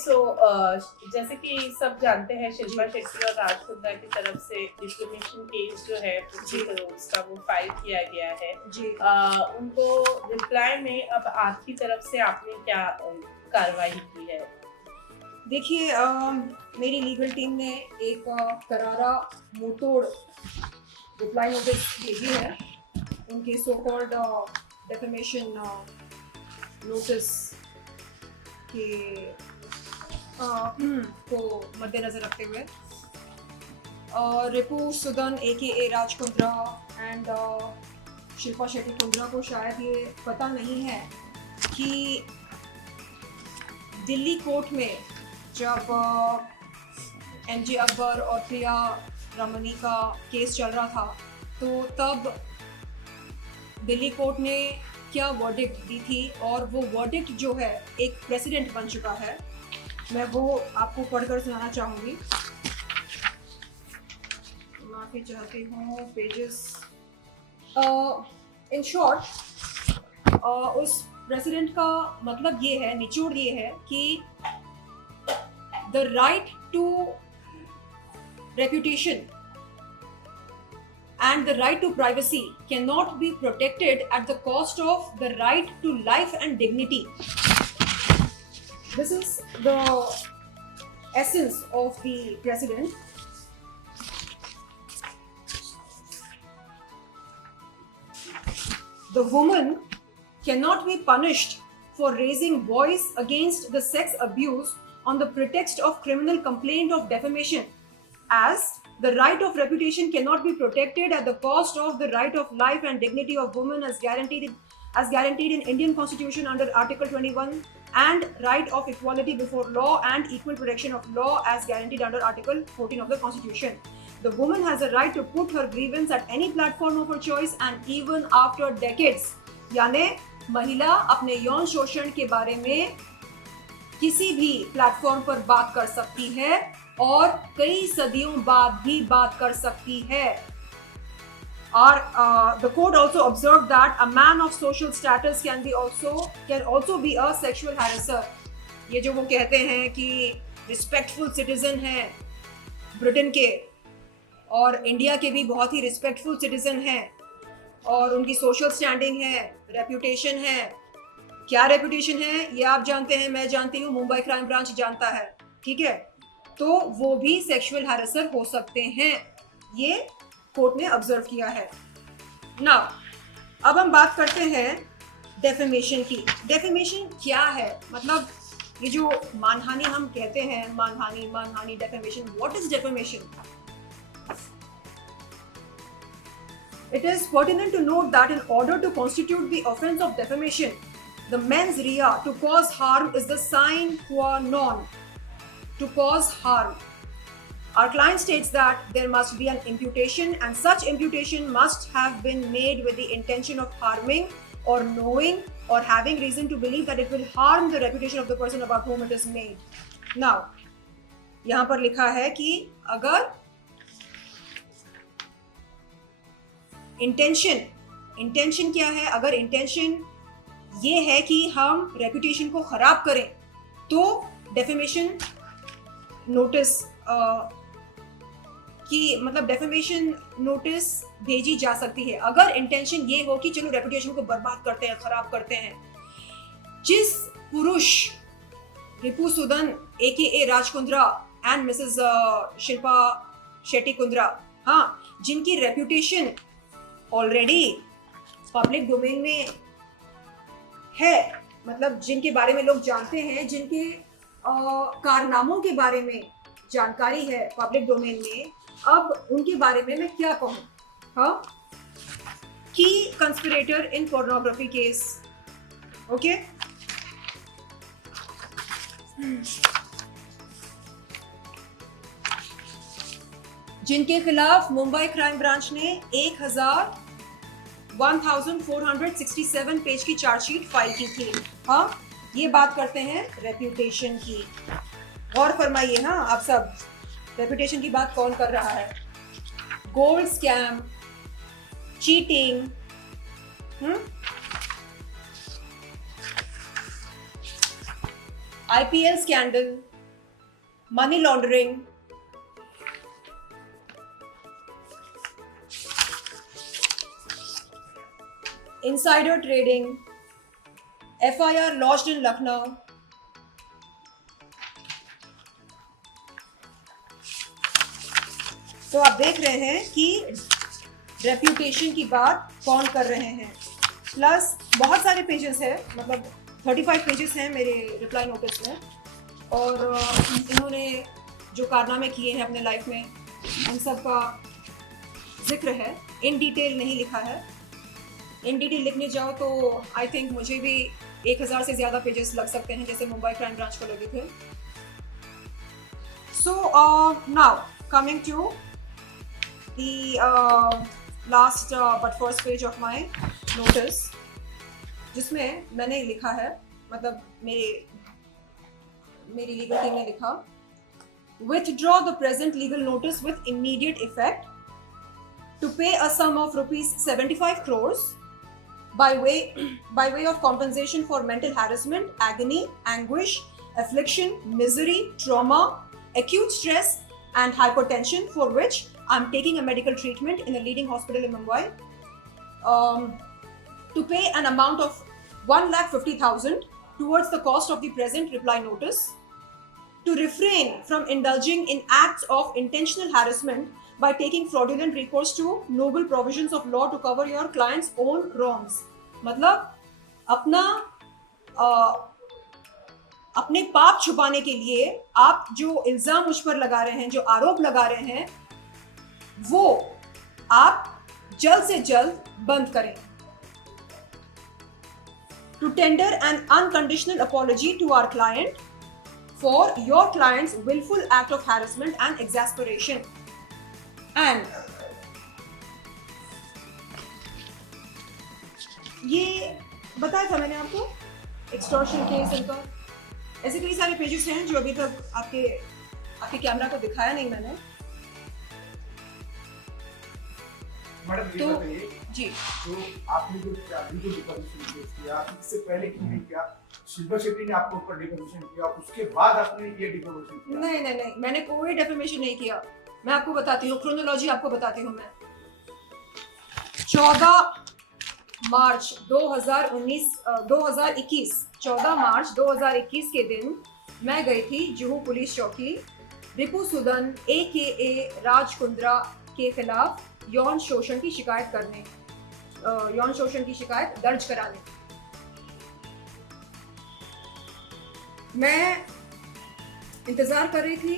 सो जैसे कि सब जानते हैं शिल्पा शेट्टी और राज कुंद्रा की तरफ से डिफेमेशन केस जो है 50 करोड़ का वो फाइल किया गया है जी। उनको रिप्लाई में अब आपकी तरफ से आपने क्या कार्रवाई की है? देखिए, मेरी लीगल टीम ने एक करारा मुंहतोड़ रिप्लाई नोटिस भेजी है उनके सो कॉल्ड डेफेमेशन नोटिस के को मद्देनजर रखते हुए रिपु सुदन AKA राज कुंद्रा एंड शिल्पा शेट्टी कुंद्रा को शायद ये पता नहीं है कि दिल्ली कोर्ट में जब MJ अकबर और प्रिया रमनी का केस चल रहा था तो तब दिल्ली कोर्ट ने क्या वर्डिक्ट दी थी और वो वर्डिक्ट जो है एक प्रेसिडेंट बन चुका है। मैं वो आपको पढ़कर सुनाना चाहूँगी। माफ़ी चाहती हूँ। पेजेस इन शॉर्ट उस प्रेसिडेंट का मतलब ये है, निचोड़ ये है कि the right to reputation and the right to privacy cannot be protected at the cost of the right to life and dignity. This is the essence of the president. The woman cannot be punished for raising voice against the sex abuse on the pretext of criminal complaint of defamation, as the right of reputation cannot be protected at the cost of the right of life and dignity of women as guaranteed in Indian Constitution under Article 21 and right of equality before law and equal protection of law as guaranteed under Article 14 of the Constitution. The woman has a right to put her grievance at any platform of her choice and even after decades. यानी महिला अपने यौन शोषण के बारे में किसी भी प्लेटफॉर्म पर बात कर सकती है और कई सदियों बाद भी बात कर सकती है। और the court also observed that a man of social status can also be a sexual harasser. ये जो वो कहते हैं कि रिस्पेक्टफुल सिटीजन हैं ब्रिटेन के और इंडिया के भी बहुत ही रिस्पेक्टफुल सिटीजन हैं और उनकी सोशल स्टैंडिंग है, रेप्यूटेशन है। क्या रेप्यूटेशन है ये आप जानते हैं, मैं जानती हूँ, मुंबई क्राइम ब्रांच जानता है, ठीक है। तो वो भी सेक्सुअल हैरेसर हो सकते हैं, ये कोर्ट ने ऑब्जर्व किया है। नाउ अब हम बात करते हैं डेफेमेशन की। डेफेमेशन क्या है? मतलब ये जो मानहानि हम कहते हैं, मानहानि defamation, what is defamation? It is pertinent to note that in order to constitute the offense of defamation, the mens rea to cause harm is the sine qua non. To cause harm. Our client states that there must be an imputation and such imputation must have been made with the intention of harming or knowing or having reason to believe that it will harm the reputation of the person about whom it is made. Now, यहाँ पर लिखा है कि अगर intention क्या है? अगर intention ये है कि हम रेपुटेशन को खराब करें तो डेफेमेशन नोटिस की मतलब डेफेमेशन नोटिस भेजी जा सकती है। अगर इंटेंशन ये हो कि चलो रेपुटेशन को बर्बाद करते हैं, खराब करते हैं। जिस पुरुष Ripu Sudan AKA Raj Kundra and missus Shilpa Shetty Kundra, हाँ, जिनकी रेपुटेशन ऑलरेडी पब्लिक डोमेन में है, मतलब जिनके बारे में लोग जानते हैं, जिनके कारनामों के बारे में जानकारी है पब्लिक डोमेन में, अब उनके बारे में मैं क्या कहूँ? हाँ, की कंस्पिरेटर इन पोर्नोग्राफी केस, ओके। जिनके खिलाफ मुंबई क्राइम ब्रांच ने 1467 पेज की चार्जशीट फाइल की थी। हाँ, ये बात करते हैं रेप्यूटेशन की। गौर फरमाइए, हाँ, आप सब, रेप्यूटेशन की बात कौन कर रहा है? Gold scam, cheating, IPL scandal, money laundering, insider trading, FIR lodged in Lucknow, तो आप देख रहे हैं कि रेप्यूटेशन की बात कौन कर रहे हैं। प्लस बहुत सारे पेजेस हैं, मतलब 35 पेजेस हैं मेरे रिप्लाई नोटिस में, और इन्होंने जो कारनामे किए हैं अपने लाइफ में उन सब का जिक्र है। इन डिटेल नहीं लिखा है, इन डिटेल लिखने जाओ तो आई थिंक मुझे भी 1000 से ज़्यादा पेजेस लग सकते हैं, जैसे मुंबई क्राइम ब्रांच को लगे थे। So now coming to the last but first page of my notice, जिसमें मैंने लिखा है, मतलब मेरी लीगल टीम ने लिखा, withdraw the present legal notice with immediate effect to pay a sum of rupees 75 crores by way of compensation for mental harassment, agony, anguish, affliction, misery, trauma, acute stress and hypertension for which I'm taking a medical treatment in a leading hospital in Mumbai, to pay an amount of 1,50,000 towards the cost of the present reply notice, to refrain from indulging in acts of intentional harassment by taking fraudulent recourse to noble provisions of law to cover your client's own wrongs. मतलब अपने पाप छुपाने के लिए आप जो इल्जाम मुझ पर लगा रहे हैं, जो आरोप लगा रहे हैं, वो आप जल्द से जल्द बंद करें। To tender an unconditional apology to our client for your client's willful act of harassment and exasperation, and ये बताया था मैंने आपको एक्सटॉर्शन केस, इनका ऐसे कई सारे पेजेस हैं जो अभी तक आपके कैमरा को दिखाया नहीं मैंने। मैडम तो ये बताइए जी, जो आपने जो डिपोजिशन केस किया, इससे पहले क्यों नहीं किया? शिल्पा शेट्टी ने आपके ऊपर डिपोजिशन किया, उसके बाद आपने ये डिपोजिशन किया? नहीं, मैंने कोई डेफेमेशन नहीं किया। मैं आपको बताती हूँ, क्रोनोलॉजी आपको बताती हूँ मैं। 14 मार्च 2021 के दिन मैं गई थी जुहू पुलिस चौकी रिपु सुदन AKA राज कुंद्रा के खिलाफ यौन शोषण की शिकायत दर्ज कराने। मैं इंतजार कर रही थी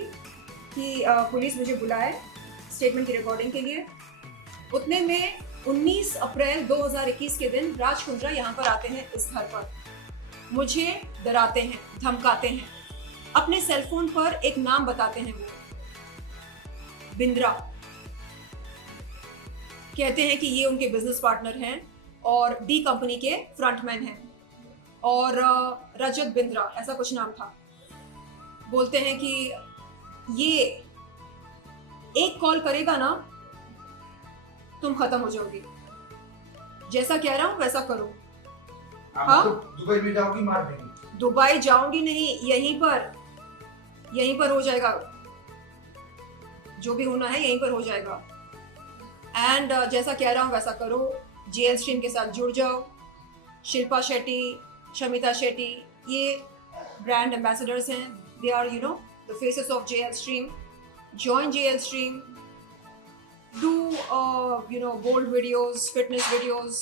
कि पुलिस मुझे बुलाए स्टेटमेंट की रिकॉर्डिंग के लिए। उतने में 19 अप्रैल 2021 के दिन राज कुंद्रा यहाँ पर आते हैं इस घर पर, मुझे डराते हैं, धमकाते हैं, अपने सेलफोन पर एक नाम बताते हैं, वो बिंद्रा, कहते हैं कि ये उनके बिजनेस पार्टनर हैं और डी कंपनी के फ्रंटमैन हैं, और रजत बिंद्रा ऐसा कुछ नाम था। बोलते हैं कि ये एक कॉल करेगा ना तुम खत्म हो जाओगी, जैसा कह रहा हूं वैसा करो। हाँ, तो दुबई में जाओगी, मार देंगे। दुबई जाऊंगी नहीं, यहीं पर हो जाएगा, जो भी होना है यहीं पर हो जाएगा। एंड जैसा कह रहा हूं वैसा करो, जेएल स्ट्रीम के साथ जुड़ जाओ। शिल्पा शेट्टी, शमिता शेट्टी, ये ब्रांड एम्बेसडर्स हैं, they are the faces of JL stream. Join JL stream, do bold videos, fitness videos,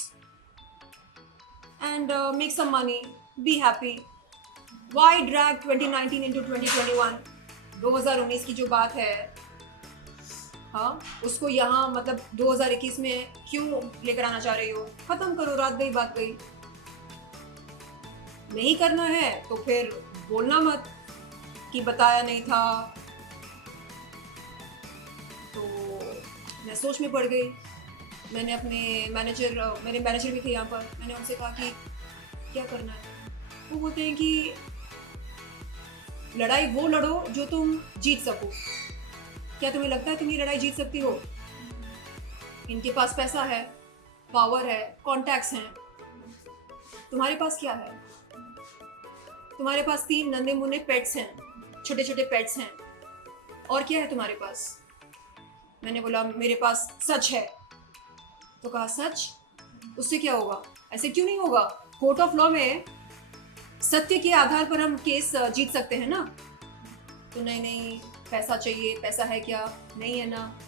and make some money, be happy. Why drag 2019 into 2021? 2019 की जो बात है, हाँ, उसको यहाँ मतलब 2021 में क्यों लेकर आना चाह रही हो? खत्म करो, रात गई बात गई। नहीं करना है तो फिर बोलना मत कि बताया नहीं था। तो मैं सोच में पड़ गई। मैंने अपने मेरे मैनेजर भी थे यहाँ पर, मैंने उनसे कहा कि क्या करना है। वो बोलते हैं कि लड़ाई वो लड़ो जो तुम जीत सको। क्या तुम्हें लगता है तुम ये लड़ाई जीत सकती हो? इनके पास पैसा है, पावर है, कॉन्टैक्ट्स हैं। तुम्हारे पास क्या है? तुम्हारे पास 3 नन्हे मुन्ने पेट्स हैं, छोटे छोटे पेट्स हैं, और क्या है तुम्हारे पास? मैंने बोला मेरे पास सच है। तो कहा सच? उससे क्या होगा? ऐसे क्यों नहीं होगा? कोर्ट ऑफ लॉ में सत्य के आधार पर हम केस जीत सकते हैं ना। तो नहीं नहीं, पैसा चाहिए, पैसा है क्या? नहीं है ना।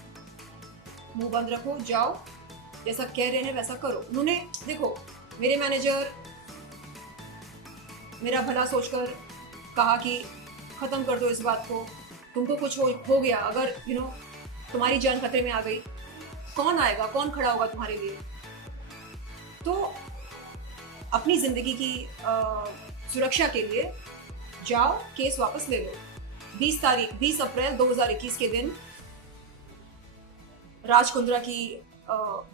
मुंह बंद रखो, जाओ, जैसा कह रहे हैं वैसा करो। उन्होंने, देखो, मेरे मैनेजर मेरा भला सोचकर कहा कि खत्म कर दो इस बात को, तुमको कुछ हो गया, अगर तुम्हारी जान खतरे में आ गई, कौन आएगा, कौन खड़ा होगा तुम्हारे लिए? तो अपनी जिंदगी की सुरक्षा के लिए जाओ, केस वापस ले लो। 20 अप्रैल 2021 के दिन राज कुंद्रा की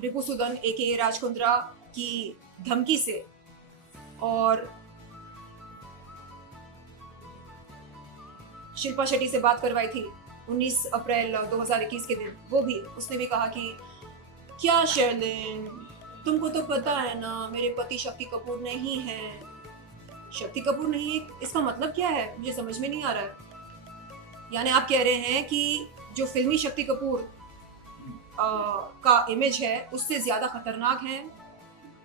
रिपु सुदन एके राज कुंद्रा की धमकी से और शिल्पा शेट्टी से बात करवाई थी 19 अप्रैल 2021 के दिन। वो भी, उसने भी कहा कि क्या शर्लिन, तुमको तो पता है ना मेरे पति शक्ति कपूर नहीं है। शक्ति कपूर नहीं है, इसका मतलब क्या है? मुझे समझ में नहीं आ रहा है। यानी आप कह रहे हैं कि जो फिल्मी शक्ति कपूर का इमेज है उससे ज्यादा खतरनाक है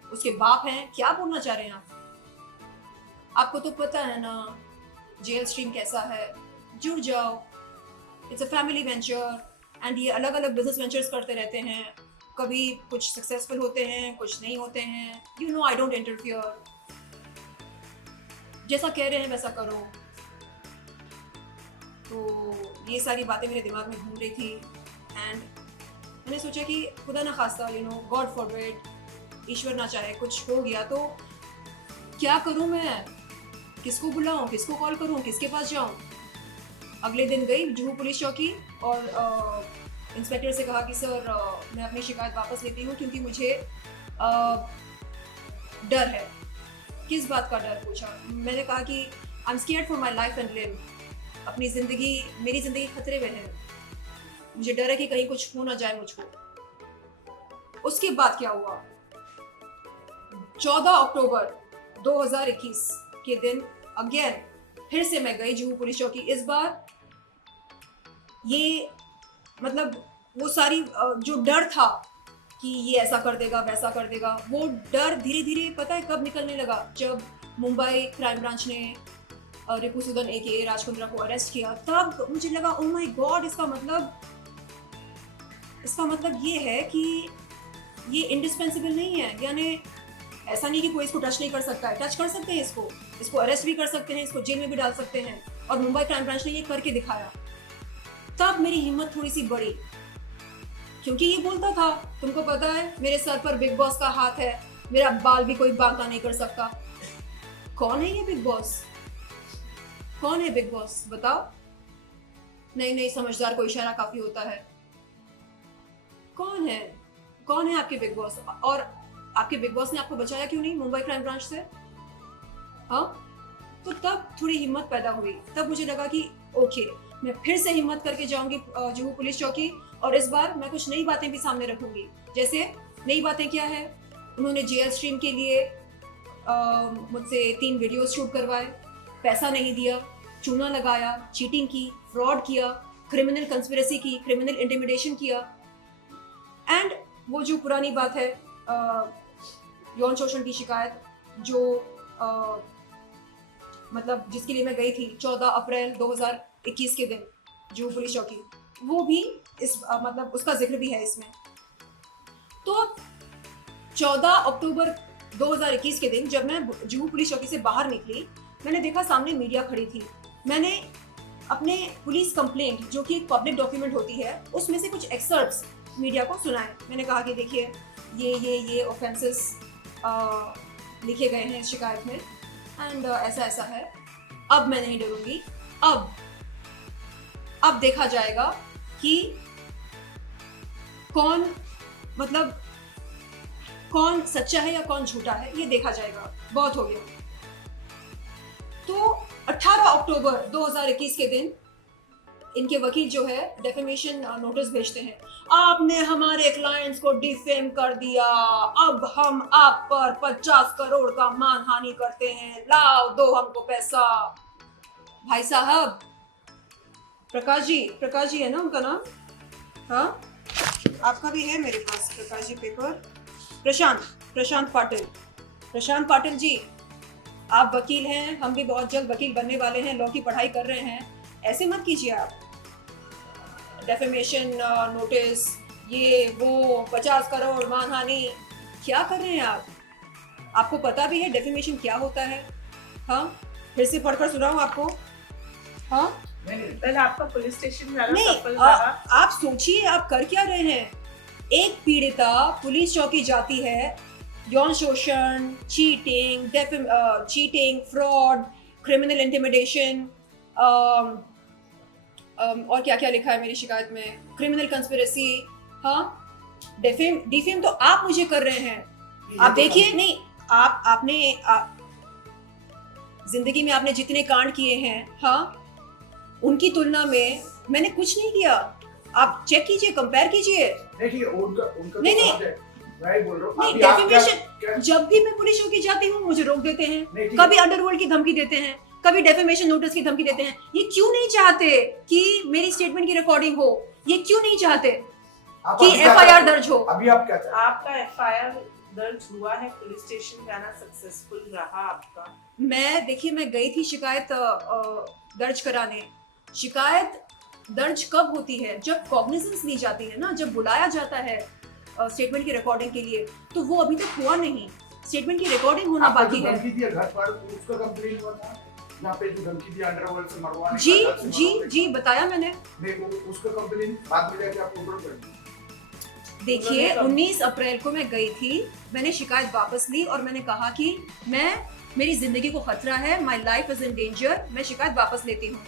उसके बाप हैं? क्या बोलना चाह रहे हैं आप? आपको तो पता है ना जेल स्ट्रीम कैसा है। जुड़ जाओ, it's a family venture and ये अलग अलग बिजनेस वेंचर्स करते रहते हैं, कभी कुछ सक्सेसफुल होते हैं, कुछ नहीं होते हैं। आई डोंट इंटरफियर, जैसा कह रहे हैं वैसा करो। तो ये सारी बातें मेरे दिमाग में घूम रही थी एंड मैंने सोचा कि खुदा ना खास्ता, गॉड फॉरबिड, ईश्वर ना चाहे कुछ हो गया तो क्या करूं मैं? किसको बुलाऊं, किसको कॉल करूं, किसके पास जाऊं? अगले दिन गई जुहू पुलिस चौकी और इंस्पेक्टर से कहा कि सर मैं अपनी शिकायत वापस लेती हूँ क्योंकि मुझे डर है। किस बात का डर पूछा। मैंने कहा कि I am scared for my life and live, अपनी ज़िंदगी, मेरी ज़िंदगी खतरे में है, मुझे डर है कि कहीं कुछ हो ना जाए मुझको। उसके बाद क्या हुआ? 14 अक्टूबर 2021 के दिन अगेन फिर से मैं गई जुहू पुलिस चौकी। इस बार ये मतलब वो सारी जो डर था कि ये ऐसा कर देगा वैसा कर देगा, वो डर धीरे धीरे पता है कब निकलने लगा? जब मुंबई क्राइम ब्रांच ने रिपु सुदन एके राज कुंद्रा को अरेस्ट किया, तब मुझे लगा ओ माय गॉड, इसका मतलब ये है कि ये इंडिस्पेंसिबल नहीं है। यानी ऐसा नहीं कि कोई इसको टच नहीं कर सकता है, टच कर सकते हैं, इसको अरेस्ट भी कर सकते हैं, इसको जेल में भी डाल सकते हैं, और मुंबई क्राइम ब्रांच ने ये करके दिखाया। तब मेरी हिम्मत थोड़ी सी बढ़ी क्योंकि ये बोलता था तुमको पता है मेरे सर पर बिग बॉस का हाथ है, मेरा बाल भी कोई बांका नहीं कर सकता। कौन है ये बिग बॉस? कौन है बिग बॉस बताओ? नहीं, समझदार को इशारा काफी होता है। कौन है आपके बिग बॉस? और आपके बिग बॉस ने आपको बचाया क्यों नहीं मुंबई क्राइम ब्रांच से? हाँ, तो तब थोड़ी हिम्मत पैदा हुई। तब मुझे लगा कि ओके, मैं फिर से हिम्मत करके जाऊंगी जुहू पुलिस चौकी, और इस बार मैं कुछ नई बातें भी सामने रखूंगी। जैसे नई बातें क्या है? उन्होंने जेल स्ट्रीम के लिए मुझसे 3 वीडियोस शूट करवाए, पैसा नहीं दिया, चूना लगाया, चीटिंग की, फ्रॉड किया, क्रिमिनल कंस्पिरेसी की, क्रिमिनल इंटिमिडेशन किया। एंड वो जो पुरानी बात है यौन शोषण की शिकायत, जो मतलब जिसके लिए मैं गई थी 14 अप्रैल 2021 के दिन जुहू पुलिस चौकी, वो भी इस मतलब उसका जिक्र भी है इसमें। तो 14 अक्टूबर 2021 के दिन जब मैं जुहू पुलिस चौकी से बाहर निकली, मैंने देखा सामने मीडिया खड़ी थी। मैंने अपने पुलिस कंप्लेंट, जो कि एक पब्लिक डॉक्यूमेंट होती है, उसमें से कुछ एक्सर्प्ट्स मीडिया को सुनाए। मैंने कहा कि देखिए ये ऑफेंसेस लिखे गए हैं इस शिकायत में एंड ऐसा है। अब मैं नहीं डरूंगी, अब देखा जाएगा कि कौन सच्चा है या कौन झूठा है, ये देखा जाएगा। बहुत हो गया। तो 18 अक्टूबर 2021 के दिन इनके वकील जो है डेफेमेशन नोटिस भेजते हैं, आपने हमारे क्लाइंट्स को डिफेम कर दिया, अब हम आप पर 50 करोड़ का मानहानि करते हैं, लाओ दो हमको पैसा। भाई साहब, प्रकाश जी है ना उनका नाम? हाँ, आपका भी है मेरे पास प्रकाश जी पेपर। प्रशांत पाटिल जी, आप वकील हैं, हम भी बहुत जल्द वकील बनने वाले हैं, लॉ की पढ़ाई कर रहे हैं, ऐसे मत कीजिए आप। डेफेमेशन नोटिस, ये वो 50 करोड़ मानहानि, क्या कर रहे हैं आप? आपको पता भी है डेफेमेशन क्या होता है? हाँ, फिर से पढ़कर सुनाऊं आपको? हाँ, पहले आपका पुलिस स्टेशन जाना नहीं, सफल रहा। आप सोचिए आप कर क्या रहे हैं। एक पीड़िता पुलिस चौकी जाती है, यौन शोषण, चीटिंग, फ्रॉड, क्रिमिनल इंटिमिडेशन, और क्या क्या लिखा है मेरी शिकायत में, क्रिमिनल कंस्पिरेसी। हाँ, डिफेम तो आप मुझे कर रहे हैं। आप देखिए, नहीं, आपने जिंदगी में आपने जितने कांड किए हैं, हाँ, उनकी तुलना में मैंने कुछ नहीं किया। आप चेक कीजिए, कंपेयर कीजिए। देखिए उनका नहीं, मैं बोल रहा हूँ नहीं, अभी आप डेफेमेशन, जब भी मैं पुलिस चौकी जाती हूँ मुझे रोक देते हैं, नहीं, ठीक कभी अंडरवर्ल्ड की धमकी देते हैं, कभी डेफेमेशन नोटिस की धमकी देते हैं। ये क्यों नहीं चाहते कि मेरी स्टेटमेंट की रिकॉर्डिंग हो? ये क्यों नहीं चाहते आप कि अभी क्या FIR चाहते हैं? दर्ज हो? अभी आप क्या चाहते हैं? आपका FIR दर्ज हुआ है, पुलिस स्टेशन जाना सक्सेसफुल रहा आपका। देखिए, मैं गई थी शिकायत दर्ज कराने। शिकायत दर्ज कब होती है? जब कॉग्निजेंस ली जाती है ना, जब बुलाया जाता है स्टेटमेंट की रिकॉर्डिंग के लिए, तो वो अभी तक हुआ नहीं। स्टेटमेंट की रिकॉर्डिंग होना आपको बाकी जो है। धमकी दिया घर पर उसका कंप्लेन हुआ था? यहाँ पे जो धमकी दिया अंडरवर्ल्ड से मरवाने का, जी घर से जी मरवाने जी, बताया मैंने। का, नहीं, उसका कंप्लेन बाद में जाके आप ऊपर कर दी। देखिए, उन्होंने 19 अप्रैल को मैं गई थी, मैंने शिकायत वापस ली और मैंने कहा कि मेरी जिंदगी को खतरा है, my life is in danger, मैं शिकायत वापस लेती हूँ।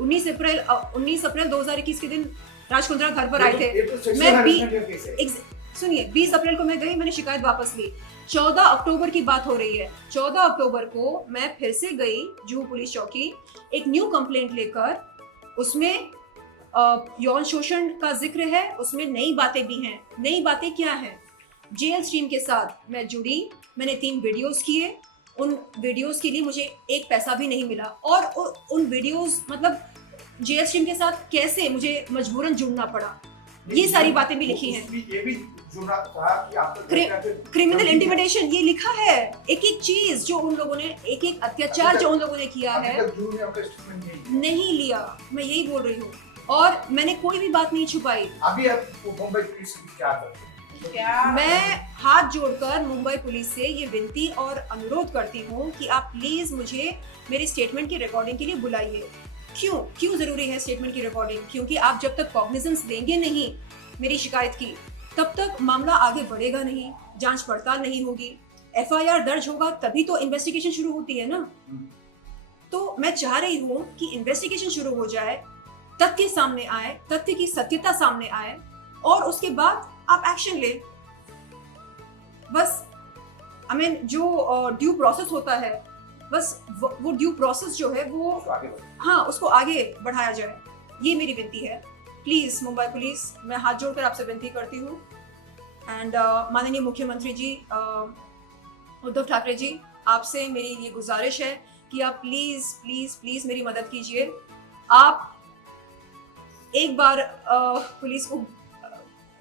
19 अप्रैल 2021 के दिन राज कुंद्रा घर पर आए थे। मैं सुनिए, 20 अप्रैल को मैं गई, मैंने शिकायत वापस ली। 14 अक्टूबर की बात हो रही है। 14 अक्टूबर को मैं फिर से गई जुहू पुलिस चौकी, एक न्यू कंप्लेंट लेकर। उसमें यौन शोषण का जिक्र है, उसमें नई बातें भी हैं। नई बातें क्या हैं? जेल स्ट्रीम के साथ मैं जुड़ी, मैंने 3 वीडियोस किए। उन वीडियोस के लिए मुझे एक पैसा भी नहीं मिला, और उन वीडियोस, मतलब जेल स्ट्रीम के साथ कैसे मुझे मजबूरन जुड़ना पड़ा, ये सारी बातें भी लिखी हैं। ये भी जुड़ा था कि आपका क्रिमिनल इंटिमिडेशन, ये लिखा है, एक एक चीज जो उन लोगों ने, एक एक अत्याचार जो उन लोगों ने किया है, नहीं लिया। मैं यही बोल रही हूँ, और मैंने कोई भी बात नहीं छुपाई। अभी आप मुंबई पुलिस क्या करते हैं? मैं हाथ जोड़कर मुंबई पुलिस से ये विनती और अनुरोध करती हूँ कि आप प्लीज मुझे मेरी स्टेटमेंट की रिकॉर्डिंग के लिए बुलाइए। क्यों जरूरी है स्टेटमेंट की रिकॉर्डिंग? क्योंकि आप जब तक कॉग्निजेंस लेंगे नहीं मेरी शिकायत की, तब तक मामला आगे बढ़ेगा नहीं, जांच पड़ताल नहीं होगी, FIR दर्ज होगा तभी तो इन्वेस्टिगेशन शुरू होती है ना। तो मैं चाह रही हूँ कि इन्वेस्टिगेशन शुरू हो जाए, तथ्य सामने आए, तथ्य की सत्यता सामने आए, और उसके बाद आप एक्शन ले। बस जो ड्यू प्रोसेस होता है, बस वो ड्यू प्रोसेस जो है वो, हाँ, उसको आगे बढ़ाया जाए, ये मेरी विनती है। प्लीज मुंबई पुलिस, मैं हाथ जोड़कर आपसे विनती करती हूँ। एंड माननीय मुख्यमंत्री जी उद्धव ठाकरे जी, आपसे मेरी ये गुजारिश है कि आप प्लीज प्लीज प्लीज मेरी मदद कीजिए। आप एक बार पुलिस को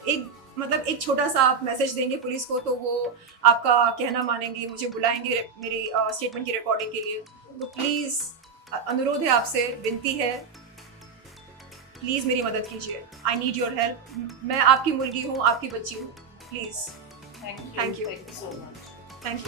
एक छोटा सा आप मैसेज देंगे पुलिस को, तो वो आपका कहना मानेंगे, मुझे बुलाएंगे मेरी स्टेटमेंट की रिकॉर्डिंग के लिए। तो प्लीज अनुरोध है आपसे, विनती है, प्लीज मेरी मदद कीजिए। I need your help. मैं आपकी मुर्गी हूँ, आपकी बच्ची हूँ, please. Thank you so much. Thank you.